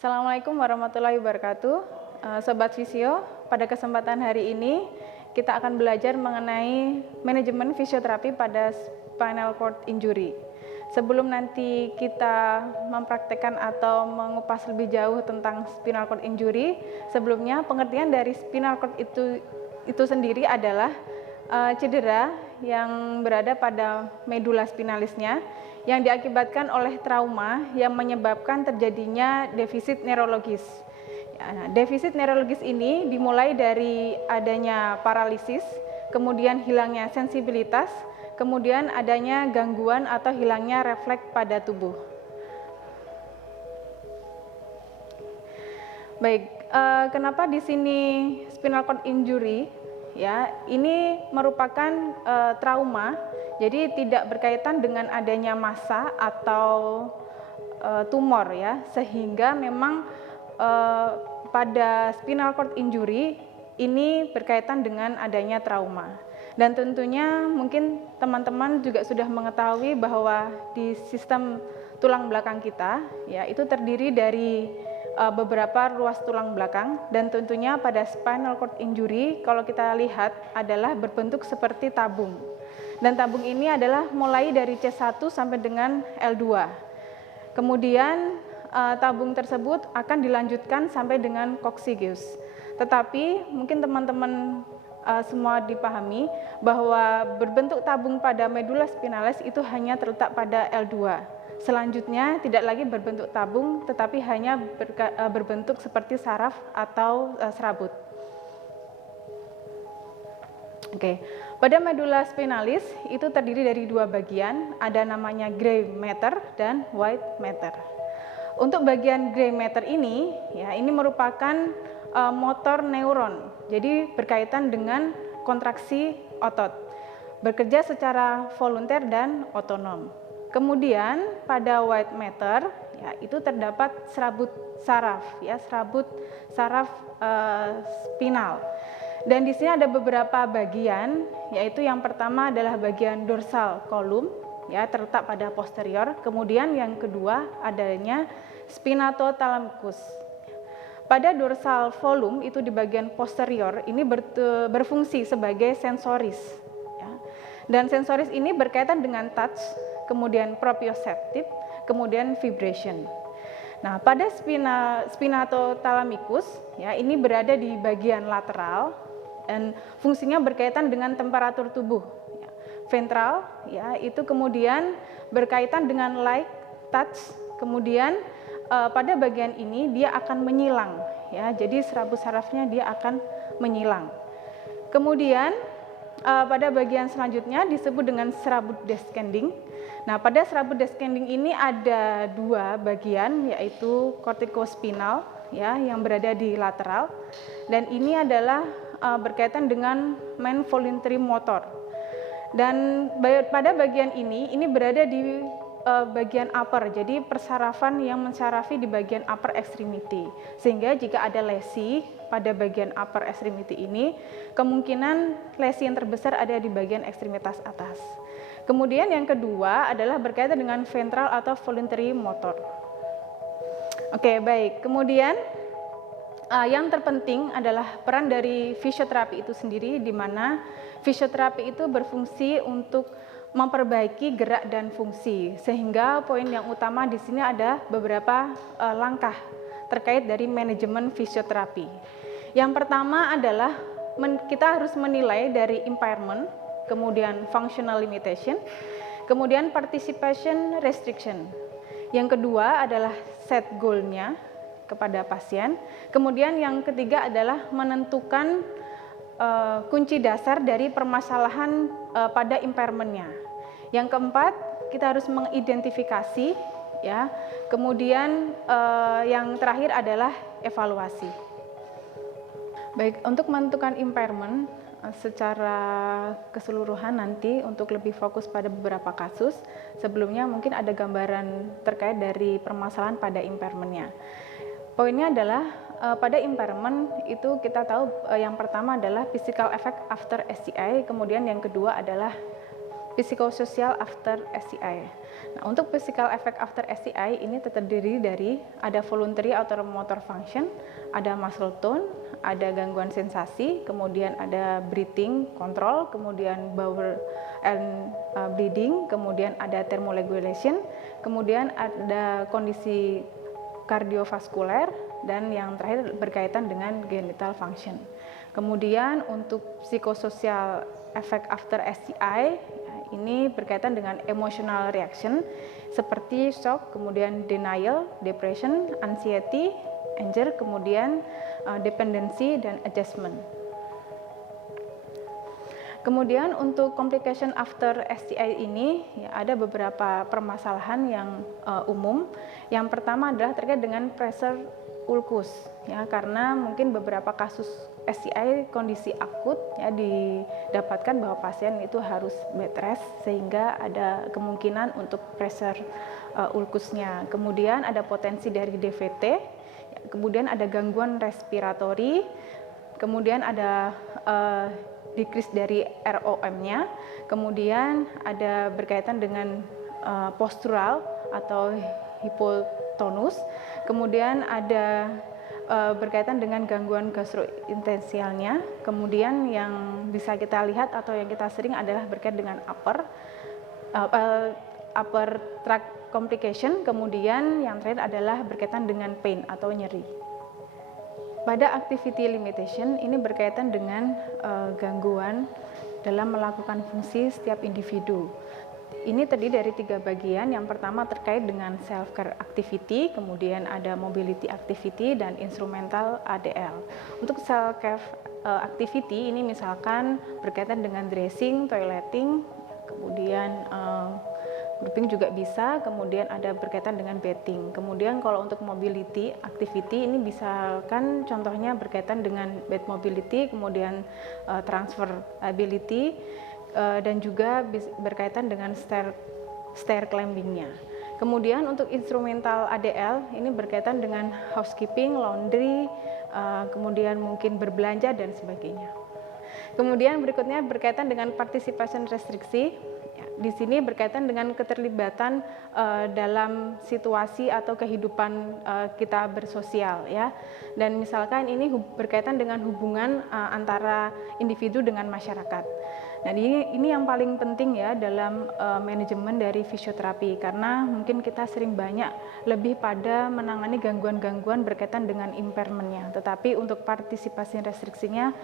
Assalamualaikum warahmatullahi wabarakatuh. Sobat Fisio, pada kesempatan hari ini kita akan belajar mengenai manajemen fisioterapi pada spinal cord injury. Sebelum nanti kita mempraktekkan atau mengupas lebih jauh tentang spinal cord injury, sebelumnya pengertian dari spinal cord itu sendiri adalah cedera yang berada pada medula spinalisnya yang diakibatkan oleh trauma yang menyebabkan terjadinya defisit neurologis. Defisit neurologis ini dimulai dari adanya paralisis, kemudian hilangnya sensibilitas, kemudian adanya gangguan atau hilangnya refleks pada tubuh. Baik, kenapa di sini spinal cord injury? Ya, ini merupakan trauma, jadi tidak berkaitan dengan adanya massa atau tumor ya, sehingga memang pada spinal cord injury ini berkaitan dengan adanya trauma. Dan tentunya mungkin teman-teman juga sudah mengetahui bahwa di sistem tulang belakang kita ya itu terdiri dari beberapa ruas tulang belakang, dan tentunya pada spinal cord injury kalau kita lihat adalah berbentuk seperti tabung. Dan tabung ini adalah mulai dari C1 sampai dengan L2. Kemudian tabung tersebut akan dilanjutkan sampai dengan coccygeus. Tetapi mungkin teman-teman semua dipahami bahwa berbentuk tabung pada medula spinalis itu hanya terletak pada L2. Selanjutnya tidak lagi berbentuk tabung, tetapi hanya berbentuk seperti saraf atau serabut. Oke, pada medula spinalis itu terdiri dari dua bagian, ada namanya gray matter dan white matter. Untuk bagian gray matter ini, ya ini merupakan motor neuron, jadi berkaitan dengan kontraksi otot, bekerja secara volunter dan otonom. Kemudian pada white matter ya itu terdapat serabut saraf ya, serabut saraf spinal. Dan di sini ada beberapa bagian, yaitu yang pertama adalah bagian dorsal column ya, terletak pada posterior. Kemudian yang kedua adanya spinatothalamikus. Pada dorsal volume itu di bagian posterior ini berfungsi sebagai sensoris ya. Dan sensoris ini berkaitan dengan touch, kemudian proprioceptif, kemudian vibration. Nah, pada spinatothalamikus ya ini berada di bagian lateral dan fungsinya berkaitan dengan temperatur tubuh. Ya. Ventral ya itu kemudian berkaitan dengan light, touch, kemudian pada bagian ini dia akan menyilang ya. Jadi serabut sarafnya dia akan menyilang. Kemudian pada bagian selanjutnya disebut dengan serabut descending. Nah, pada serabut descending ini ada dua bagian, yaitu corticospinal ya yang berada di lateral, dan ini adalah berkaitan dengan main voluntary motor. Dan pada bagian ini berada di bagian upper, jadi persarafan yang mensarafi di bagian upper extremity, sehingga jika ada lesi pada bagian upper extremity ini, kemungkinan lesi yang terbesar ada di bagian ekstremitas atas. Kemudian yang kedua adalah berkaitan dengan ventral atau voluntary motor. Oke, baik. Kemudian yang terpenting adalah peran dari fisioterapi itu sendiri, di mana fisioterapi itu berfungsi untuk memperbaiki gerak dan fungsi, sehingga poin yang utama di sini ada beberapa langkah terkait dari manajemen fisioterapi. Yang pertama adalah kita harus menilai dari impairment, kemudian functional limitation, kemudian participation restriction. Yang kedua adalah set goal-nya kepada pasien, kemudian yang ketiga adalah menentukan kunci dasar dari permasalahan pada impairment-nya. Yang keempat, kita harus mengidentifikasi ya. Kemudian yang terakhir adalah evaluasi. Baik, untuk menentukan impairment secara keseluruhan nanti untuk lebih fokus pada beberapa kasus, sebelumnya mungkin ada gambaran terkait dari permasalahan pada impairment-nya. Poinnya adalah pada impairment itu kita tahu yang pertama adalah physical effect after SCI, kemudian yang kedua adalah Psikososial after SCI. Nah, untuk physical effect after SCI ini terdiri dari ada voluntary automotor function, ada muscle tone, ada gangguan sensasi, kemudian ada breathing control, kemudian bowel and bleeding, kemudian ada thermoregulation, kemudian ada kondisi kardiovaskuler, dan yang terakhir berkaitan dengan genital function. Kemudian untuk psikososial effect after SCI ini berkaitan dengan emotional reaction seperti shock, kemudian denial, depression, anxiety, anger, kemudian dependency dan adjustment. Kemudian untuk complication after STI ini ya, ada beberapa permasalahan yang umum. Yang pertama adalah terkait dengan pressure ulkus ya, karena mungkin beberapa kasus STI kondisi akut ya didapatkan bahwa pasien itu harus bed rest sehingga ada kemungkinan untuk pressure ulkusnya. Kemudian ada potensi dari DVT, ya, kemudian ada gangguan respiratori, kemudian ada decrease dari ROM-nya, kemudian ada berkaitan dengan postural atau hipotonus, kemudian ada berkaitan dengan gangguan gastrointestinalnya, kemudian yang bisa kita lihat atau yang kita sering adalah berkaitan dengan upper tract complication, kemudian yang terakhir adalah berkaitan dengan pain atau nyeri. Pada activity limitation ini berkaitan dengan gangguan dalam melakukan fungsi setiap individu. Ini terdiri dari 3 bagian. Yang pertama terkait dengan self-care activity, kemudian ada mobility activity, dan instrumental ADL. Untuk self-care activity ini misalkan berkaitan dengan dressing, toileting, kemudian grouping juga bisa, kemudian ada berkaitan dengan bathing. Kemudian kalau untuk mobility activity ini misalkan contohnya berkaitan dengan bed mobility, kemudian transfer ability, dan juga berkaitan dengan stair climbing-nya. Kemudian untuk instrumental ADL ini berkaitan dengan housekeeping, laundry, kemudian mungkin berbelanja dan sebagainya. Kemudian berikutnya berkaitan dengan participation restriksi. Di sini berkaitan dengan keterlibatan dalam situasi atau kehidupan kita bersosial ya. Dan misalkan ini berkaitan dengan hubungan antara individu dengan masyarakat. Nah, ini yang paling penting ya dalam manajemen dari fisioterapi, karena mungkin kita sering banyak lebih pada menangani gangguan-gangguan berkaitan dengan impairment-nya, tetapi untuk partisipasi restriksinya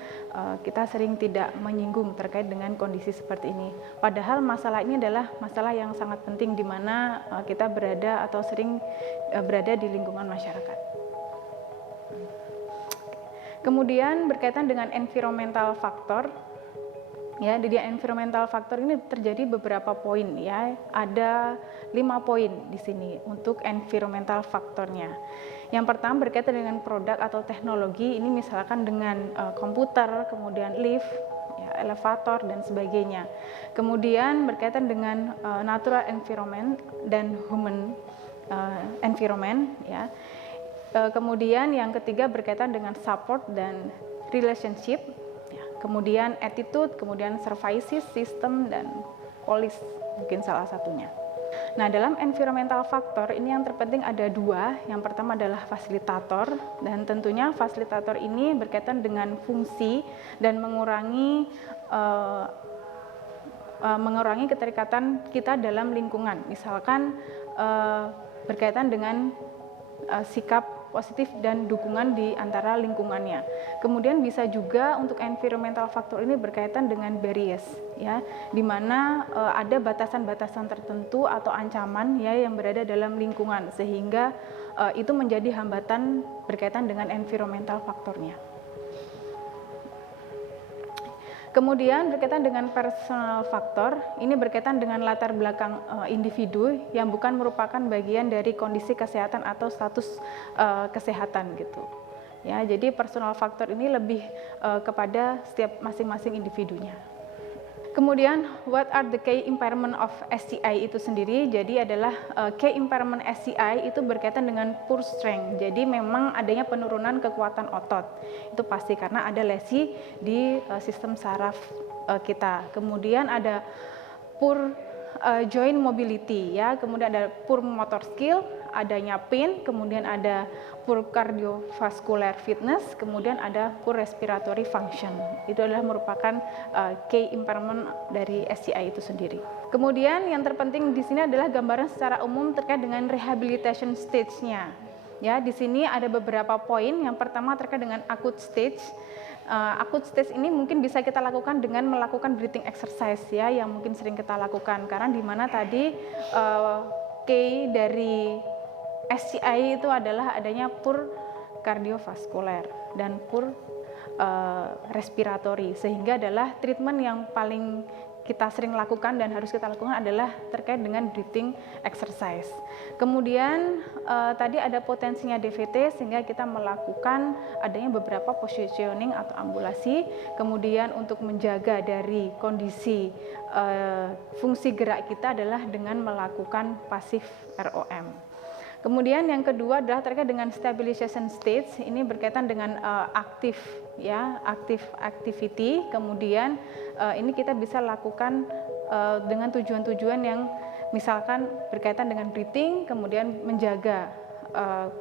kita sering tidak menyinggung terkait dengan kondisi seperti ini. Padahal masalah ini adalah masalah yang sangat penting di mana kita berada atau sering berada di lingkungan masyarakat. Kemudian berkaitan dengan environmental factor. Ya, di environmental factor ini terjadi beberapa poin ya. Ada 5 poin di sini untuk environmental faktornya. Yang pertama berkaitan dengan produk atau teknologi, ini misalkan dengan komputer, kemudian lift, ya, elevator dan sebagainya. Kemudian berkaitan dengan natural environment dan human environment ya. Kemudian yang ketiga berkaitan dengan support dan relationship. Kemudian attitude, kemudian services, system, dan policy mungkin salah satunya. Nah, dalam environmental factor ini yang terpenting ada 2. Yang pertama adalah fasilitator, dan tentunya fasilitator ini berkaitan dengan fungsi dan mengurangi keterikatan kita dalam lingkungan. Misalkan berkaitan dengan sikap positif dan dukungan di antara lingkungannya. Kemudian bisa juga untuk environmental factor ini berkaitan dengan barriers ya, di mana ada batasan-batasan tertentu atau ancaman ya yang berada dalam lingkungan sehingga itu menjadi hambatan berkaitan dengan environmental faktornya. Kemudian berkaitan dengan personal factor, ini berkaitan dengan latar belakang individu yang bukan merupakan bagian dari kondisi kesehatan atau status kesehatan gitu. Ya, jadi personal factor ini lebih kepada setiap masing-masing individunya. Kemudian what are the key impairment of SCI itu sendiri? Jadi adalah key impairment SCI itu berkaitan dengan poor strength. Jadi memang adanya penurunan kekuatan otot. Itu pasti karena ada lesi di sistem saraf kita. Kemudian ada poor joint mobility ya, kemudian ada poor motor skill, adanya pain, kemudian ada poor cardiovascular fitness, kemudian ada poor respiratory function. Itu adalah merupakan key impairment dari SCI itu sendiri. Kemudian yang terpenting di sini adalah gambaran secara umum terkait dengan rehabilitation stage-nya. Ya, di sini ada beberapa poin. Yang pertama terkait dengan acute stage. Acute stage ini mungkin bisa kita lakukan dengan melakukan breathing exercise ya, yang mungkin sering kita lakukan, karena di mana tadi key dari SCI itu adalah adanya poor cardiovascular dan poor respiratory, sehingga adalah treatment yang paling kita sering lakukan dan harus kita lakukan adalah terkait dengan breathing exercise. Kemudian tadi ada potensinya DVT, sehingga kita melakukan adanya beberapa positioning atau ambulasi, kemudian untuk menjaga dari kondisi fungsi gerak kita adalah dengan melakukan pasif ROM. Kemudian yang kedua adalah terkait dengan stabilization stage, ini berkaitan dengan aktif ya, activity. Kemudian ini kita bisa lakukan dengan tujuan-tujuan yang misalkan berkaitan dengan breathing, kemudian menjaga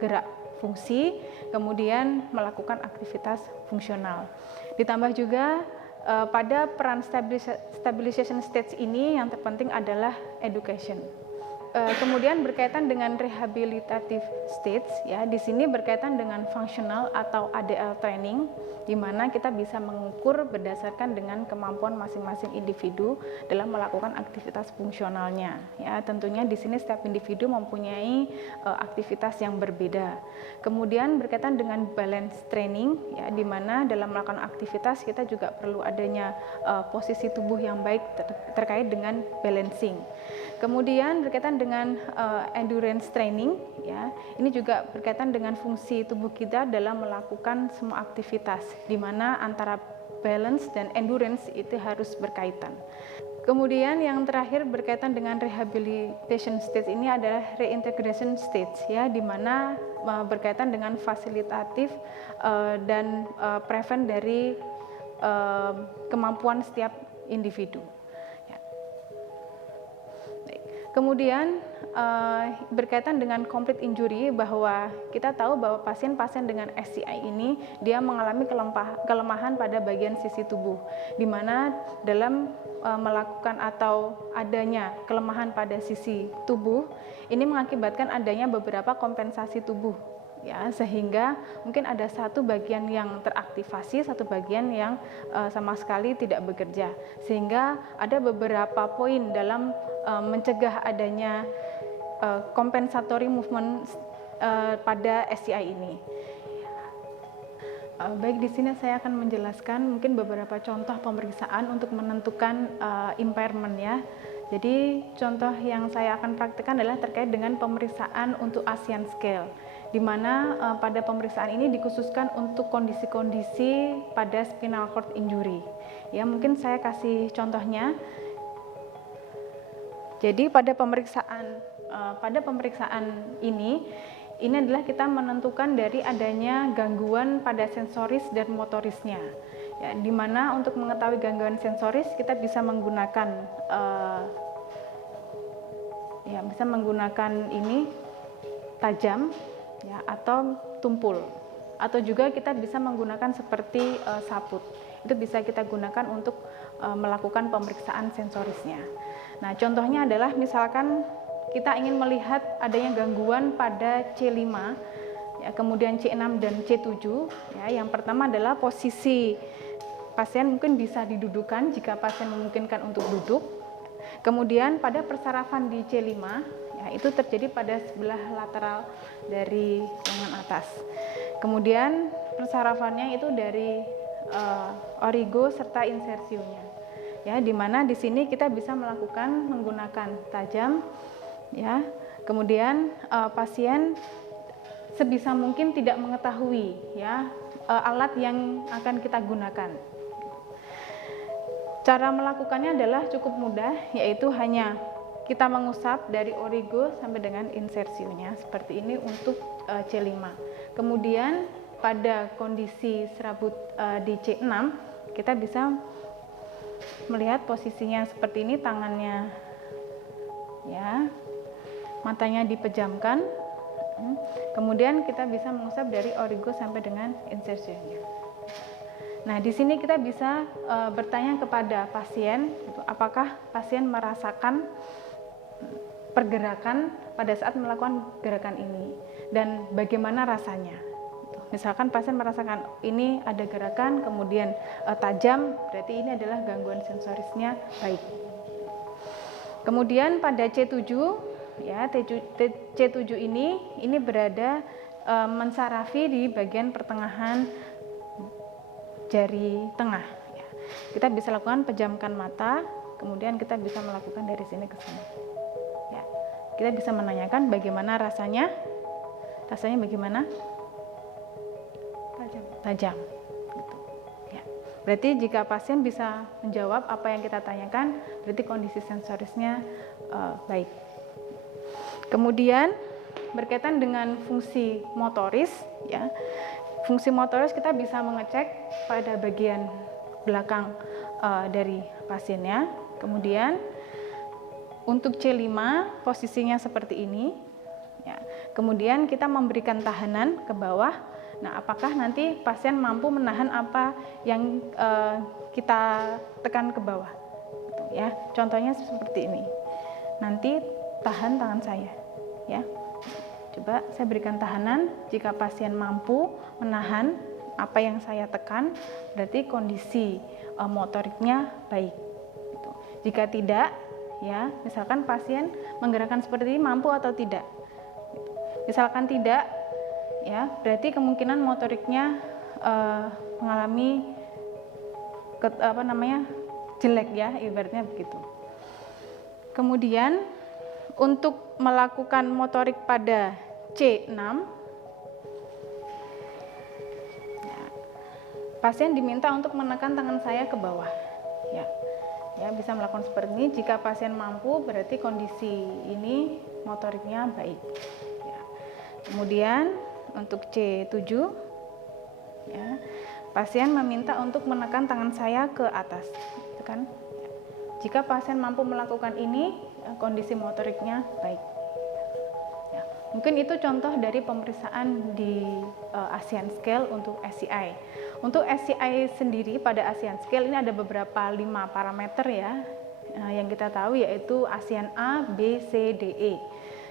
gerak fungsi, kemudian melakukan aktivitas fungsional. Ditambah juga pada peran stabilization stage ini yang terpenting adalah education. Kemudian berkaitan dengan rehabilitative stage ya, di sini berkaitan dengan functional atau ADL training, di mana kita bisa mengukur berdasarkan dengan kemampuan masing-masing individu dalam melakukan aktivitas fungsionalnya ya. Tentunya di sini setiap individu mempunyai aktivitas yang berbeda. Kemudian berkaitan dengan balance training ya, di mana dalam melakukan aktivitas kita juga perlu adanya posisi tubuh yang baik terkait dengan balancing. Kemudian berkaitan dengan endurance training ya, ini juga berkaitan dengan fungsi tubuh kita dalam melakukan semua aktivitas, di mana antara balance dan endurance itu harus berkaitan. Kemudian yang terakhir berkaitan dengan rehabilitation stage ini adalah reintegration stage ya, di mana berkaitan dengan fasilitatif dan prevent dari kemampuan setiap individu. Kemudian berkaitan dengan complete injury, bahwa kita tahu bahwa pasien-pasien dengan SCI ini dia mengalami kelemahan pada bagian sisi tubuh, di mana dalam melakukan atau adanya kelemahan pada sisi tubuh ini mengakibatkan adanya beberapa kompensasi tubuh ya, sehingga mungkin ada satu bagian yang teraktivasi, satu bagian yang sama sekali tidak bekerja, sehingga ada beberapa poin dalam mencegah adanya compensatory movement pada SCI ini. Baik, di sini saya akan menjelaskan mungkin beberapa contoh pemeriksaan untuk menentukan impairment ya. Jadi contoh yang saya akan praktikkan adalah terkait dengan pemeriksaan untuk ASEAN Scale, di mana pada pemeriksaan ini dikhususkan untuk kondisi-kondisi pada spinal cord injury. Ya, mungkin saya kasih contohnya. Jadi pada pemeriksaan ini adalah kita menentukan dari adanya gangguan pada sensoris dan motorisnya. Ya, di mana untuk mengetahui gangguan sensoris kita bisa menggunakan ini tajam ya, atau tumpul, atau juga kita bisa menggunakan seperti saput. Itu bisa kita gunakan untuk melakukan pemeriksaan sensorisnya. Nah, contohnya adalah misalkan kita ingin melihat adanya gangguan pada C5, ya, kemudian C6 dan C7. Ya, yang pertama adalah posisi pasien mungkin bisa didudukan jika pasien memungkinkan untuk duduk. Kemudian pada persarafan di C5, ya, itu terjadi pada sebelah lateral dari lengan atas. Kemudian persarafannya itu dari origo serta insersiunya. Ya, di mana di sini kita bisa melakukan menggunakan tajam, ya. Kemudian pasien sebisa mungkin tidak mengetahui ya alat yang akan kita gunakan. Cara melakukannya adalah cukup mudah, yaitu hanya kita mengusap dari origo sampai dengan insersiunya seperti ini untuk C5. Kemudian pada kondisi serabut di C6 kita bisa melihat posisinya seperti ini, tangannya ya, matanya dipejamkan. Kemudian kita bisa mengusap dari origo sampai dengan insertionnya. Nah, di sini kita bisa bertanya kepada pasien, apakah pasien merasakan pergerakan pada saat melakukan gerakan ini dan bagaimana rasanya. Misalkan pasien merasakan ini ada gerakan kemudian tajam, berarti ini adalah gangguan sensorisnya baik. Kemudian pada C7 ya, C7 ini berada mensarafi di bagian pertengahan jari tengah. Kita bisa lakukan pejamkan mata, kemudian kita bisa melakukan dari sini ke sini. Ya, kita bisa menanyakan bagaimana rasanya. Rasanya bagaimana? Tajam. Gitu. Ya. Berarti jika pasien bisa menjawab apa yang kita tanyakan, berarti kondisi sensorisnya baik. Kemudian berkaitan dengan fungsi motoris, ya. Fungsi motoris kita bisa mengecek pada bagian belakang dari pasiennya. Kemudian untuk C5 posisinya seperti ini. Ya. Kemudian kita memberikan tahanan ke bawah. Nah, apakah nanti pasien mampu menahan apa yang kita tekan ke bawah? Gitu, ya. Contohnya seperti ini. Nanti tahan tangan saya, ya. Coba saya berikan tahanan. Jika pasien mampu menahan apa yang saya tekan, berarti kondisi motoriknya baik. Gitu. Jika tidak, ya, misalkan pasien menggerakkan seperti ini, mampu atau tidak? Gitu. Misalkan tidak, ya, berarti kemungkinan motoriknya mengalami jelek, ya, ibaratnya begitu. Kemudian untuk melakukan motorik pada C6, ya, pasien diminta untuk menekan tangan saya ke bawah, ya. Ya, bisa melakukan seperti ini. Jika pasien mampu, berarti kondisi ini motoriknya baik. Ya. Kemudian untuk C7, ya, pasien meminta untuk menekan tangan saya ke atas, gitu kan? Ya. Jika pasien mampu melakukan ini, kondisi motoriknya baik. Ya. Mungkin itu contoh dari pemeriksaan di ASEAN Scale untuk SCI. Untuk SCI sendiri pada ASEAN Scale ini ada beberapa 5 parameter, ya, yang kita tahu, yaitu ASEAN A, B, C, D, E.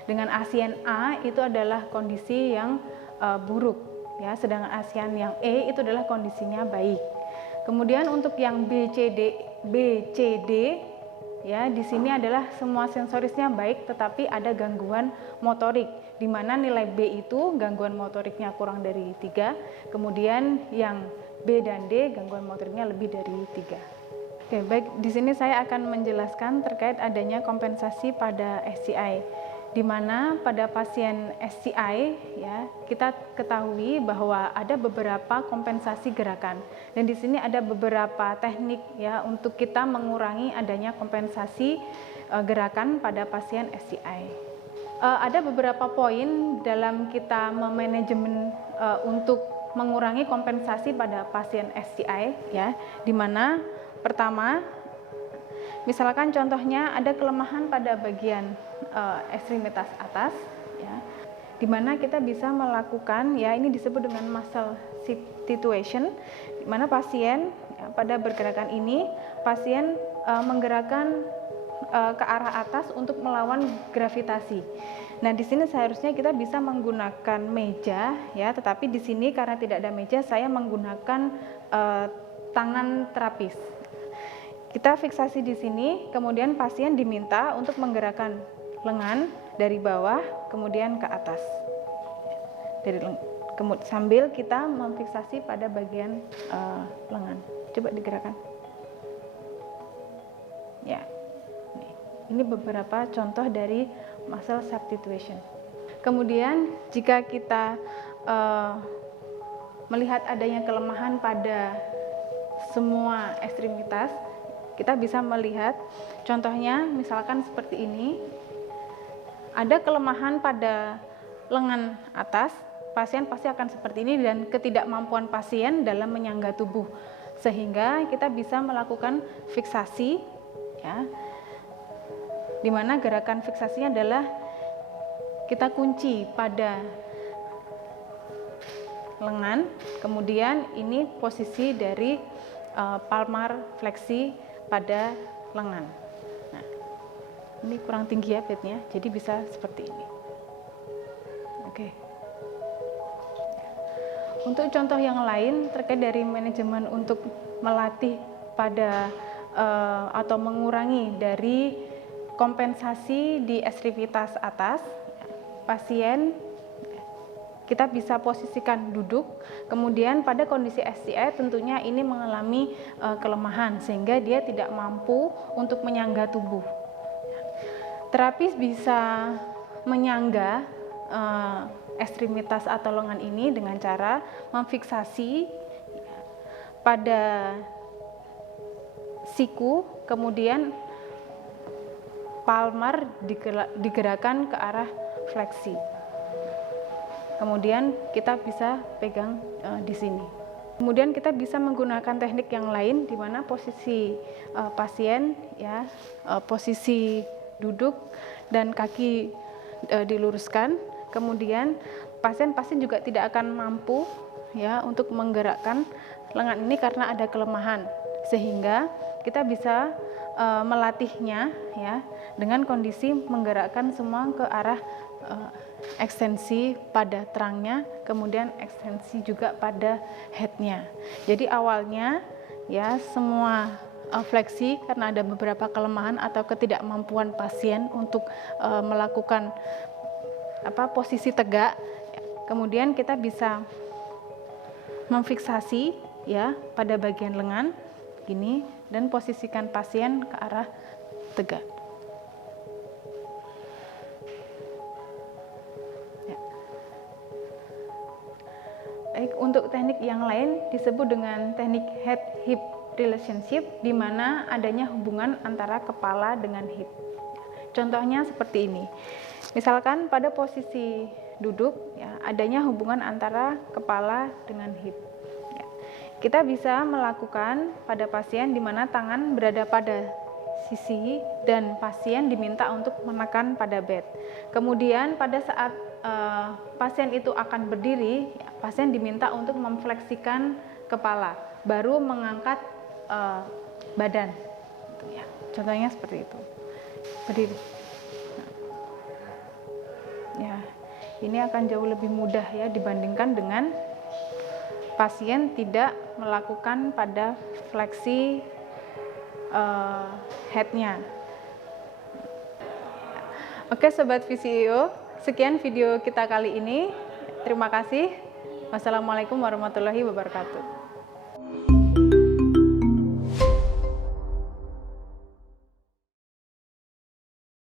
Dengan ASEAN A itu adalah kondisi yang buruk, ya, sedangkan ASEAN yang E itu adalah kondisinya baik. Kemudian untuk yang B, C, D, ya, di sini adalah semua sensorisnya baik, tetapi ada gangguan motorik, di mana nilai B itu gangguan motoriknya kurang dari 3, kemudian yang B dan D gangguan motoriknya lebih dari 3. Oke, baik, di sini saya akan menjelaskan terkait adanya kompensasi pada SCI, di mana pada pasien SCI, ya, kita ketahui bahwa ada beberapa kompensasi gerakan, dan di sini ada beberapa teknik, ya, untuk kita mengurangi adanya kompensasi gerakan pada pasien SCI. Ada beberapa poin dalam kita memanajemen untuk mengurangi kompensasi pada pasien SCI, ya, di mana pertama, misalkan contohnya ada kelemahan pada bagian ekstremitas atas, ya, di mana kita bisa melakukan, ya, ini disebut dengan muscle situation, di mana pasien, ya, pada pergerakan ini pasien menggerakkan ke arah atas untuk melawan gravitasi. Nah, di sini seharusnya kita bisa menggunakan meja, ya, tetapi di sini karena tidak ada meja, saya menggunakan tangan terapis. Kita fiksasi di sini, kemudian pasien diminta untuk menggerakkan lengan dari bawah kemudian ke atas, sambil kita memfiksasi pada bagian lengan. Coba digerakkan. Ya, ini beberapa contoh dari muscle substitution. Kemudian jika kita melihat adanya kelemahan pada semua ekstremitas, kita bisa melihat contohnya misalkan seperti ini. Ada kelemahan pada lengan atas, pasien pasti akan seperti ini, dan ketidakmampuan pasien dalam menyangga tubuh. sehingga kita bisa melakukan fiksasi, ya, di mana gerakan fiksasinya adalah kita kunci pada lengan, kemudian ini posisi dari palmar fleksi pada lengan. Nah, ini kurang tinggi ya bednya, jadi bisa seperti ini. Oke. Untuk contoh yang lain terkait dari manajemen untuk melatih pada atau mengurangi dari kompensasi di ekstremitas atas, pasien kita bisa posisikan duduk, kemudian pada kondisi SCI tentunya ini mengalami kelemahan sehingga dia tidak mampu untuk menyangga tubuh. Terapis bisa menyangga ekstremitas atau lengan ini dengan cara memfiksasi pada siku, kemudian palmar digerakkan ke arah fleksi. Kemudian kita bisa pegang di sini. Kemudian kita bisa menggunakan teknik yang lain di mana posisi pasien, ya, posisi duduk dan kaki diluruskan. Kemudian pasien pasti juga tidak akan mampu, ya, untuk menggerakkan lengan ini karena ada kelemahan, sehingga kita bisa melatihnya, ya, dengan kondisi menggerakkan semua ke arah ekstensi pada trangnya, kemudian ekstensi juga pada headnya. Jadi awalnya, ya, semua fleksi karena ada beberapa kelemahan atau ketidakmampuan pasien untuk melakukan posisi tegak. Kemudian kita bisa memfiksasi, ya, pada bagian lengan gini dan posisikan pasien ke arah tegak. Untuk teknik yang lain disebut dengan teknik head-hip relationship, di mana adanya hubungan antara kepala dengan hip. Contohnya seperti ini. Misalkan pada posisi duduk, ya, adanya hubungan antara kepala dengan hip. Ya. Kita bisa melakukan pada pasien di mana tangan berada pada sisi dan pasien diminta untuk menekan pada bed. Kemudian pada saat pasien itu akan berdiri, ya, pasien diminta untuk memfleksikan kepala, baru mengangkat badan. Ya, contohnya seperti itu. Berdiri. Nah, ya, ini akan jauh lebih mudah, ya, dibandingkan dengan pasien tidak melakukan pada fleksi headnya. Oke, Sobat VCEO, sekian video kita kali ini. Terima kasih. Wassalamualaikum warahmatullahi wabarakatuh.